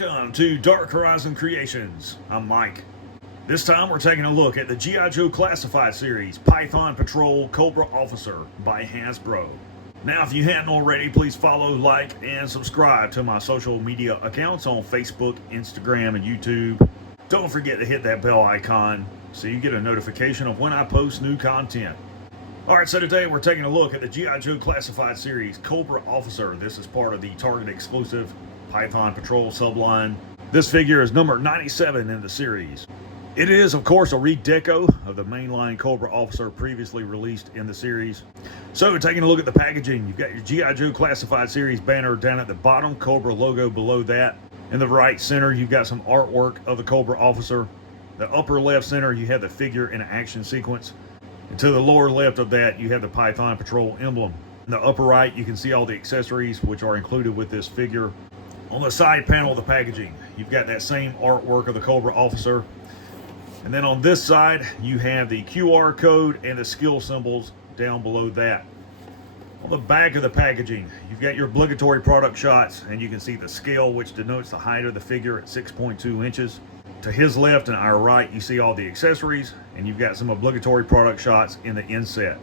Welcome to Dark Horizon Creations. I'm Mike. This time we're taking a look at the G.I. Joe Classified series Python Patrol Cobra Officer by Hasbro. Now, if you hadn't already, please follow, like, and subscribe to my social media accounts on Facebook, Instagram, and YouTube. Don't forget to hit that bell icon so you get a notification of when I post new content. Alright, so today we're taking a look at the G.I. Joe Classified series Cobra Officer. This is part of the Target exclusive Python Patrol subline. This figure is number 97 in the series. It is, of course, a redeco of the mainline Cobra Officer previously released in the series. So, taking a look at the packaging, you've got your G.I. Joe Classified series banner down at the bottom, Cobra logo below that. In the right center, you've got some artwork of the Cobra Officer. The upper left center, you have the figure in an action sequence. And to the lower left of that, you have the Python Patrol emblem. In the upper right, you can see all the accessories which are included with this figure. On the side panel of the packaging, you've got that same artwork of the Cobra Officer. And then on this side, you have the QR code and the skill symbols down below that. On the back of the packaging, you've got your obligatory product shots, and you can see the scale, which denotes the height of the figure at 6.2 inches. To his left and our right, you see all the accessories, and you've got some obligatory product shots in the inset.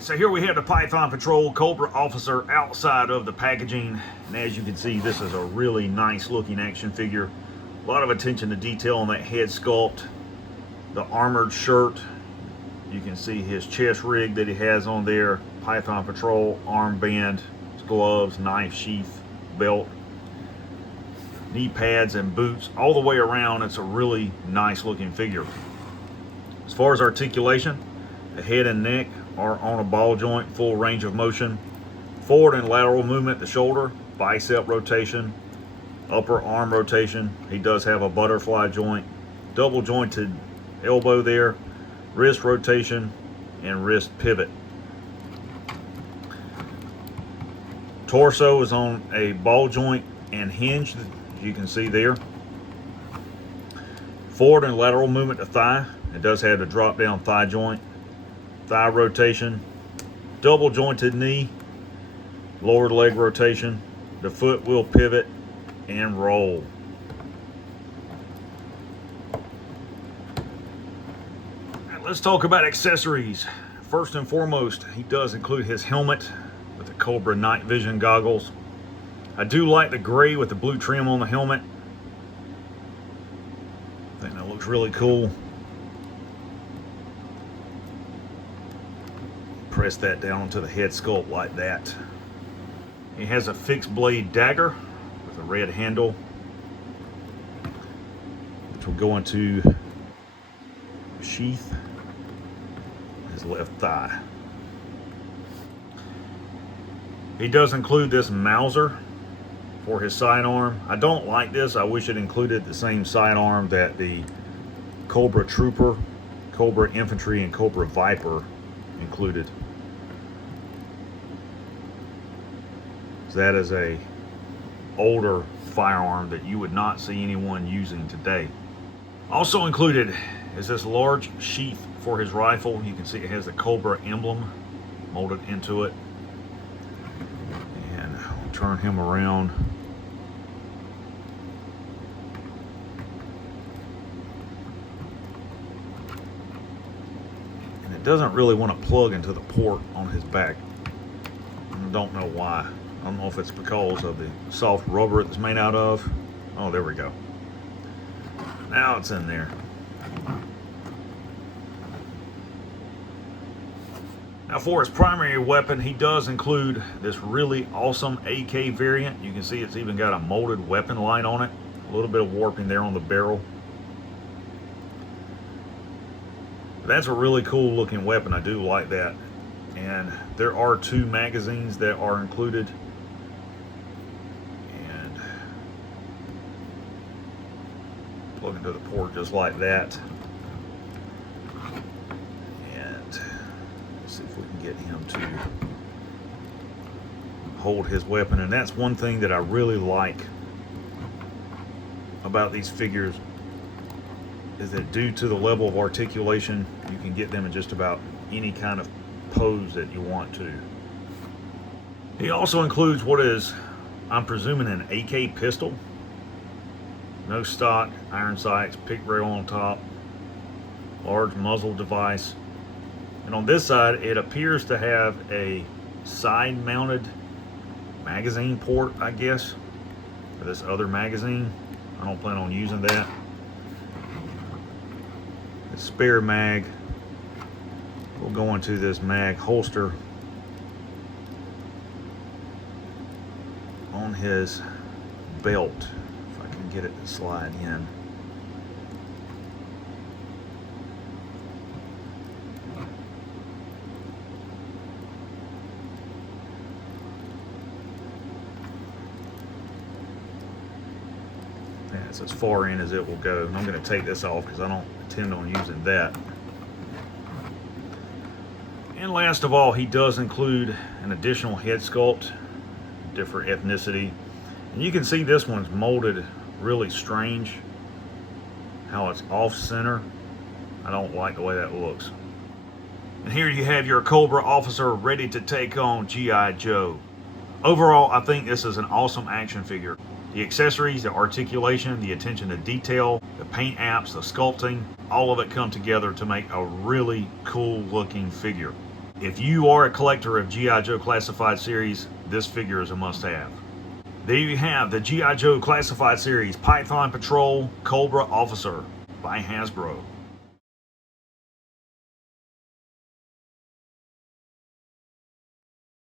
So here we have the Python Patrol Cobra Officer outside of the packaging, and as you can see, this is a really nice looking action figure. A lot of attention to detail on that head sculpt, the armored shirt. You can see his chest rig that he has on there, Python Patrol armband, gloves, knife sheath, belt, knee pads and boots. All the way around, it's a really nice looking figure. As far as articulation, the head and neck are on a ball joint, full range of motion. Forward and lateral movement, the shoulder, bicep rotation, upper arm rotation. He does have a butterfly joint, double jointed elbow there, wrist rotation, and wrist pivot. Torso is on a ball joint and hinge, as you can see there. Forward and lateral movement to thigh. It does have a drop down thigh joint. Thigh rotation, double jointed knee, lower leg rotation, the foot will pivot and roll. Right, let's talk about accessories. First and foremost, he does include his helmet with the Cobra night vision goggles. I do like the gray with the blue trim on the helmet. I think that looks really cool. Press that down onto the head sculpt like that. He has a fixed blade dagger with a red handle, which will go into a sheath in his left thigh. He does include this Mauser for his sidearm. I don't like this. I wish it included the same sidearm that the Cobra Trooper, Cobra Infantry, and Cobra Viper included. That is a older firearm that you would not see anyone using today. Also included is this large sheath for his rifle. You can see it has the Cobra emblem molded into it. And I'll turn him around. And it doesn't really want to plug into the port on his back. I don't know why. I don't know if it's because of the soft rubber it's made out of. Oh, there we go. Now it's in there. Now for his primary weapon, he does include this really awesome AK variant. You can see it's even got a molded weapon light on it. A little bit of warping there on the barrel. That's a really cool looking weapon. I do like that. And there are 2 magazines that are included. Plug into the port just like that. And let's see if we can get him to hold his weapon. And that's one thing that I really like about these figures, is that due to the level of articulation, you can get them in just about any kind of pose that you want to. He also includes what is I'm presuming an AK pistol. No stock, iron sights, pick rail on top, large muzzle device. And on this side, it appears to have a side mounted magazine port, I guess, for this other magazine. I don't plan on using that. The spare mag will go into this mag holster on his belt, if I can get it to slide in. That's as far in as it will go. And I'm going to take this off because I don't intend on using that. And last of all, he does include an additional head sculpt, different ethnicity. And you can see this one's molded really strange, how it's off center. I don't like the way that looks. And here you have your Cobra officer ready to take on G.I. Joe. Overall, I think this is an awesome action figure. The accessories, the articulation, the attention to detail, the paint apps, the sculpting, all of it come together to make a really cool looking figure. If you are a collector of G.I. Joe Classified Series, this figure is a must-have. There you have the G.I. Joe Classified Series Python Patrol Cobra Officer by Hasbro.